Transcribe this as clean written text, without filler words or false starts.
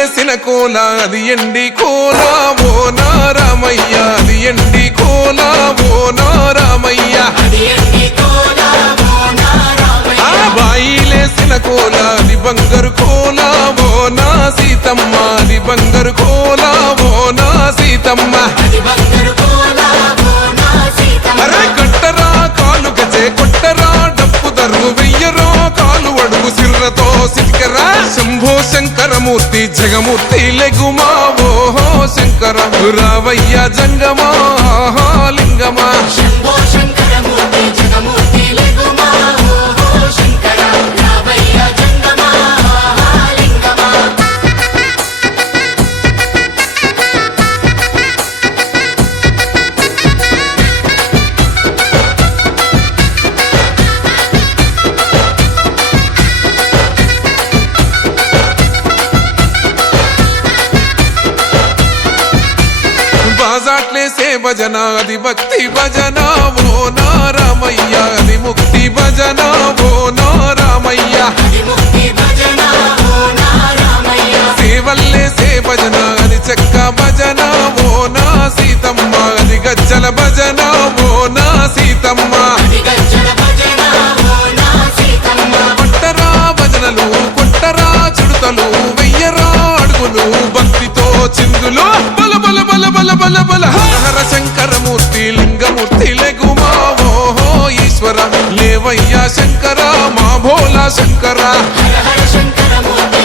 బాయిలేసిన కోల అది ఎండి కోల ఓ నారామయ్య అది ఎండి కోల ఓ నారామయ్య ఆ బాయిలేసిన కోల అది బంగారు కోల ఓ నా సీతమ్మ అది బంగారు కోల ఓ నా సీతమ్మ అరే కట్టరా కాలు గజే కొట్టరా డప్పు దరువు వెయ్యరో కాలు అడుగు సిర్రతో సిటికరా శంభో శంకరమూర్తి జగమూర్తి లెగుమా ఓహో శంకర రావయ్య జంగమా లింగమా శంభో శంకరమూర్తి జగమూర్తి లెగుమా ఓహో శంకర రావయ్య జంగమా లింగమా బాజాట్లేసే భజన అది భక్తి భజన ఓ నారామయ్య అది ముక్తి భజన ఓ నారామయ్య సేవల్లేసే భజన అది చెక్క భజన ఓ నా సీతమ్మ అది గజ్జల భజన ఓ నా సీతమ్మ పట్టరా భజనలు కొట్టరా చుడతలు వెయ్యరా అడుగులు భక్తితో చిందులు బల బల బల బల బల బల హర శంకరమూర్తి లింగమూర్తి లెగుమా ఓహో ఈశ్వర లేవయ్యా శంకర మా భోలా శంకర హర హర శంకరమూర్తి